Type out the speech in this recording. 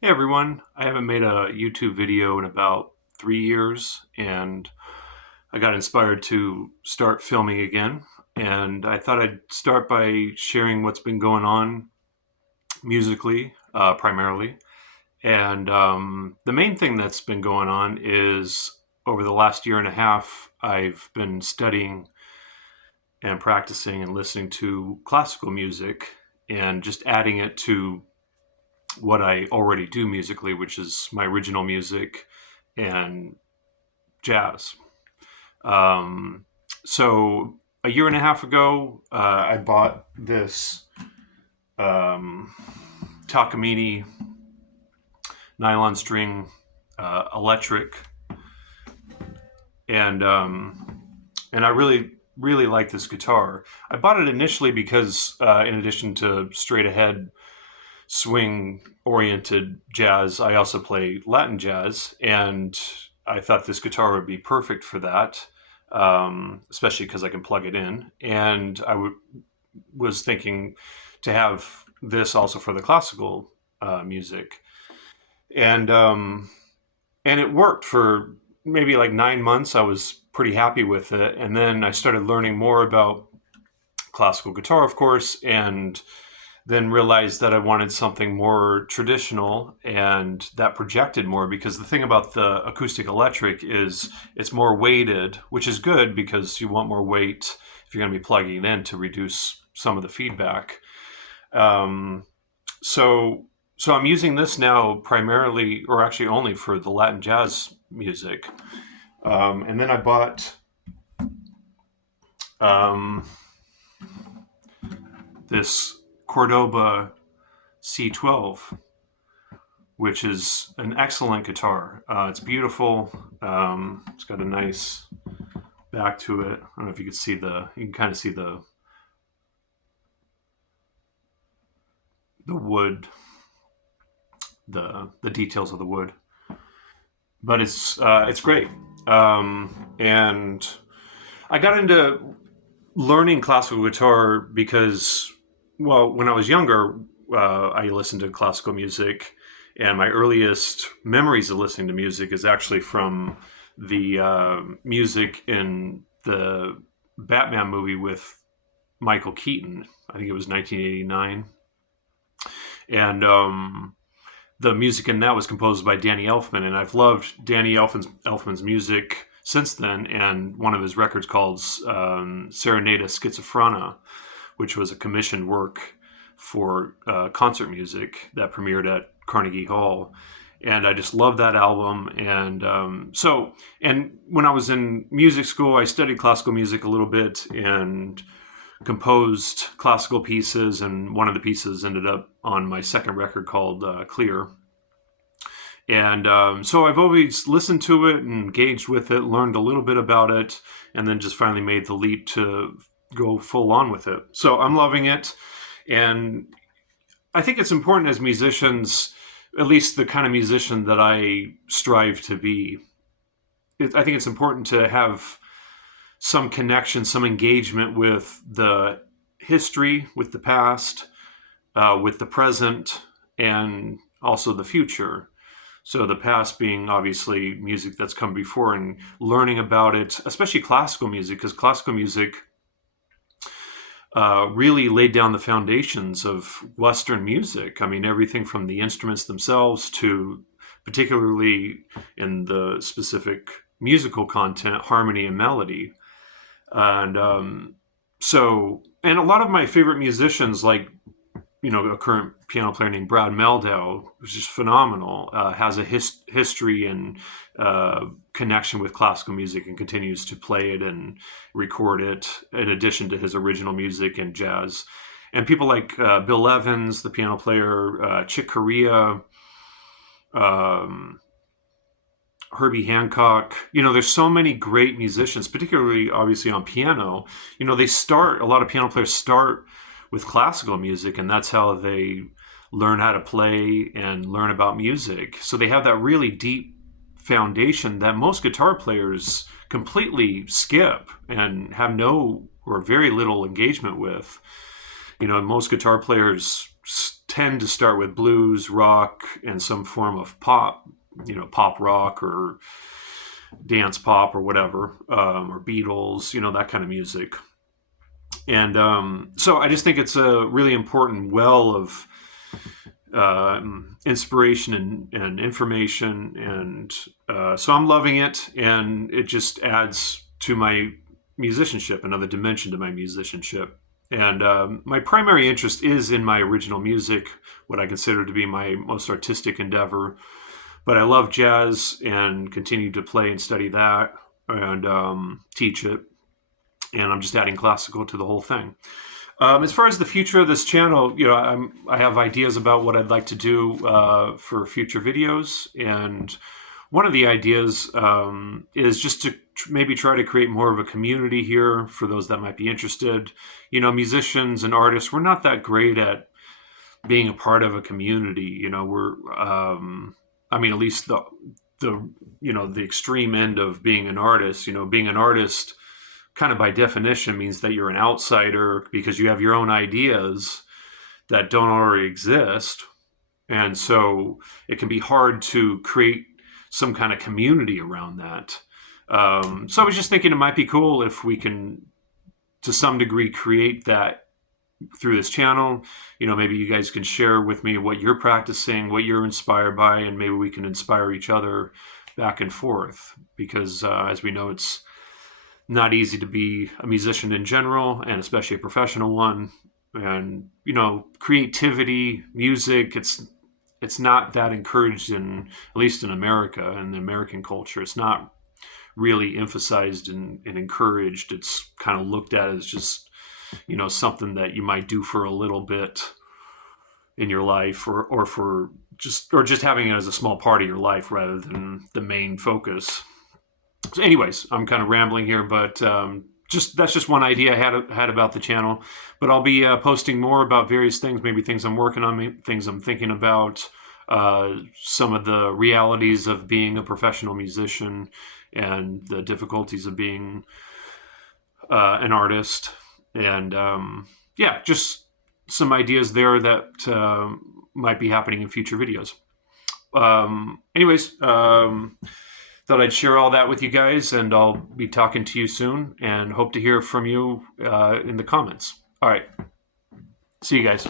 Hey everyone, I haven't made a YouTube video in about 3 years, and I got inspired to start filming again. And I thought I'd start by sharing what's been going on musically, primarily. And the main thing that's been going on is over the last year and a half, I've been studying and practicing and listening to classical music and just adding it to what I already do musically, which is my original music and jazz. Um, so a year and a half ago, I bought this um, Takamine nylon string electric, and I really like this guitar. I bought it initially because, in addition to straight ahead swing oriented jazz, I also play Latin jazz, and I thought this guitar would be perfect for that, especially because I can plug it in. And was thinking to have this also for the classical music, and and it worked for maybe like 9 months. I was pretty happy with it, and then I started learning more about classical guitar, of course, and then realized that I wanted something more traditional and that projected more, because the thing about the acoustic electric is it's more weighted, which is good because you want more weight if you're going to be plugging it in to reduce some of the feedback. Um, so so I'm using this now primarily, or actually only, for the Latin jazz music. And then I bought um, this Cordoba C12, which is an excellent guitar. It's beautiful. It's got a nice back to it. I don't know if you can see you can kind of see the wood, the details of the wood, but it's great. And I got into learning classical guitar because, well, when I was younger, I listened to classical music, and my earliest memories of listening to music is actually from the music in the Batman movie with Michael Keaton. I think it was 1989, and the music in that was composed by Danny Elfman, and I've loved Danny Elfman's music since then. And one of his records called Serenata Schizophrenia, which was a commissioned work for concert music that premiered at Carnegie Hall. And I just love that album. And when I was in music school, I studied classical music a little bit and composed classical pieces. And one of the pieces ended up on my second record called Clear. And so I've always listened to it and engaged with it, learned a little bit about it, and then just finally made the leap to go full on with it. So I'm loving it. And I think it's important as musicians, at least the kind of musician that I strive to be. I think it's important to have some connection, some engagement with the history, with the past, with the present, and also the future. So the past being obviously music that's come before, and learning about it, especially classical music, because classical music really laid down the foundations of Western music. I mean, everything from the instruments themselves to, particularly in the specific musical content, harmony and melody. And and a lot of my favorite musicians, like, a current piano player named Brad Meldau, who's just phenomenal, has a history and connection with classical music and continues to play it and record it in addition to his original music and jazz. And people like Bill Evans, the piano player, Chick Corea, um, Herbie Hancock. There's so many great musicians, particularly obviously on piano. A lot of piano players start with classical music, and that's how they learn how to play and learn about music. So they have that really deep foundation that most guitar players completely skip and have no or very little engagement with. Most guitar players tend to start with blues, rock, and some form of pop, pop rock or dance pop or whatever, or Beatles, that kind of music. And so I just think it's a really important well of inspiration and information. And so I'm loving it. And it just adds to my musicianship, another dimension to my musicianship. And my primary interest is in my original music, what I consider to be my most artistic endeavor. But I love jazz and continue to play and study that and teach it. And I'm just adding classical to the whole thing. As far as the future of this channel, I have ideas about what I'd like to do for future videos. And one of the ideas is just to maybe try to create more of a community here for those that might be interested. Musicians and artists, we're not that great at being a part of a community. We're, at least the extreme end of being an artist. Being an artist kind of by definition means that you're an outsider because you have your own ideas that don't already exist. And so it can be hard to create some kind of community around that. So I was just thinking it might be cool if we can, to some degree, create that through this channel. Maybe you guys can share with me what you're practicing, what you're inspired by, and maybe we can inspire each other back and forth. Because as we know, it's not easy to be a musician in general, and especially a professional one. And creativity, music, it's not that encouraged at least in America and the American culture. It's not really emphasized and encouraged. It's kind of looked at as just something that you might do for a little bit in your life, or just having it as a small part of your life rather than the main focus. So anyways, I'm kind of rambling here, but that's just one idea I had about the channel. But I'll be posting more about various things, maybe things I'm working on, things I'm thinking about, some of the realities of being a professional musician and the difficulties of being an artist. And just some ideas there that might be happening in future videos. Thought I'd share all that with you guys, and I'll be talking to you soon and hope to hear from you in the comments. All right. See you guys.